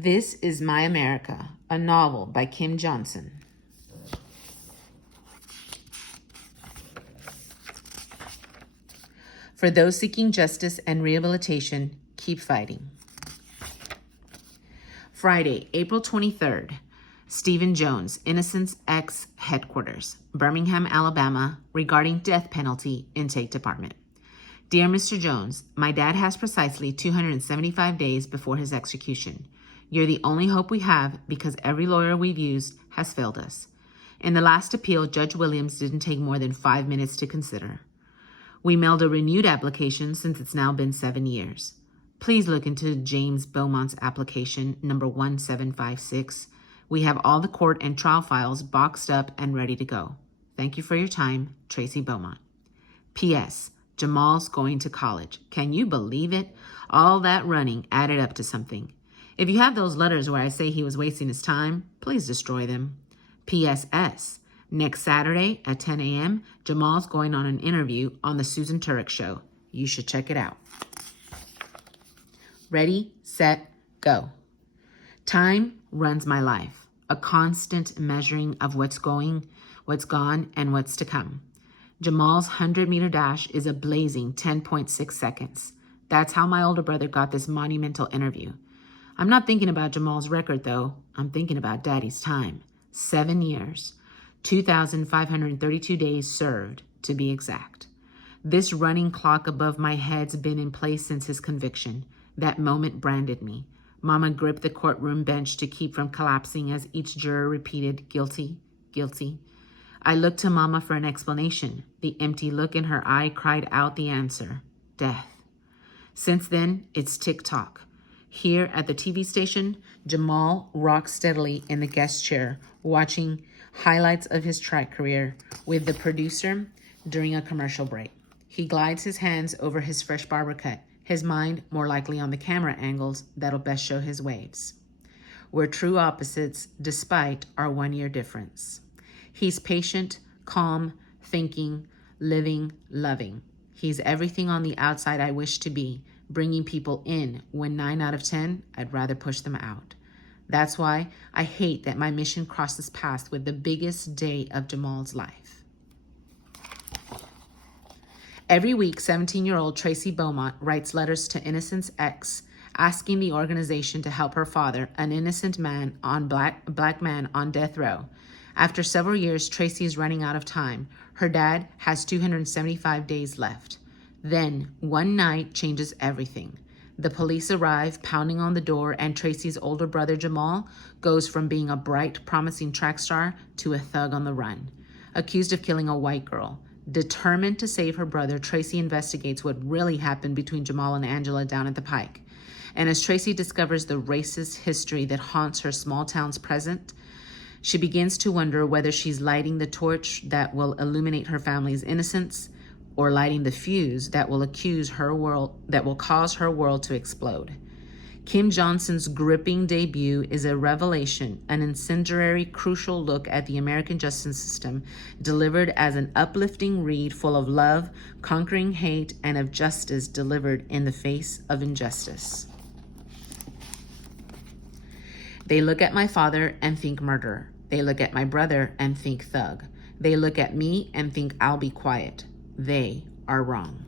This is My America, a novel by Kim Johnson. For those seeking justice and rehabilitation, keep fighting. Friday, April 23rd. Stephen Jones, Innocence X Headquarters, Birmingham, Alabama, regarding death penalty intake department. Dear Mr. Jones, my dad has precisely 275 days before his execution. You're the only hope we have because every lawyer we've used has failed us. In the last appeal, Judge Williams didn't take more than 5 minutes to consider. We mailed a renewed application since it's now been 7 years. Please look into James Beaumont's application, number 1756. We have all the court and trial files boxed up and ready to go. Thank you for your time, Tracy Beaumont. P.S. Jamal's going to college. Can you believe it? All that running added up to something. If you have those letters where I say he was wasting his time, please destroy them. P.S.S. Next Saturday at 10 a.m., Jamal's going on an interview on The Susan Turek Show. You should check it out. Ready, set, go. Time runs my life, a constant measuring of what's gone, and what's to come. Jamal's 100-meter dash is a blazing 10.6 seconds. That's how my older brother got this monumental interview. I'm not thinking about Jamal's record, though. I'm thinking about Daddy's time. 7 years. 2,532 days served, to be exact. This running clock above my head's been in place since his conviction. That moment branded me. Mama gripped the courtroom bench to keep from collapsing as each juror repeated, guilty, guilty. I looked to Mama for an explanation. The empty look in her eye cried out the answer, death. Since then, it's tick-tock. Here at the TV station, Jamal rocks steadily in the guest chair, watching highlights of his track career with the producer during a commercial break. He glides his hands over his fresh barber cut, his mind more likely on the camera angles that'll best show his waves. We're true opposites despite our 1-year difference. He's patient, calm, thinking, living, loving. He's everything on the outside I wish to be, bringing people in when 9 out of 10, I'd rather push them out. That's why I hate that my mission crosses paths with the biggest day of Jamal's life. Every week, 17-year-old Tracy Beaumont writes letters to Innocence X, asking the organization to help her father, an innocent man on black man on death row. After several years, Tracy is running out of time. Her dad has 275 days left. Then, one night changes everything. The police arrive, pounding on the door, and Tracy's older brother, Jamal, goes from being a bright, promising track star to a thug on the run. Accused of killing a white girl. Determined to save her brother, Tracy investigates what really happened between Jamal and Angela down at the Pike. And as Tracy discovers the racist history that haunts her small town's present, she begins to wonder whether she's lighting the torch that will illuminate her family's innocence, or lighting the fuse that will cause her world to explode. Kim Johnson's gripping debut is a revelation, an incendiary, crucial look at the American justice system, delivered as an uplifting read full of love, conquering hate, and of justice delivered in the face of injustice. They look at my father and think murderer. They look at my brother and think thug. They look at me and think I'll be quiet. They are wrong.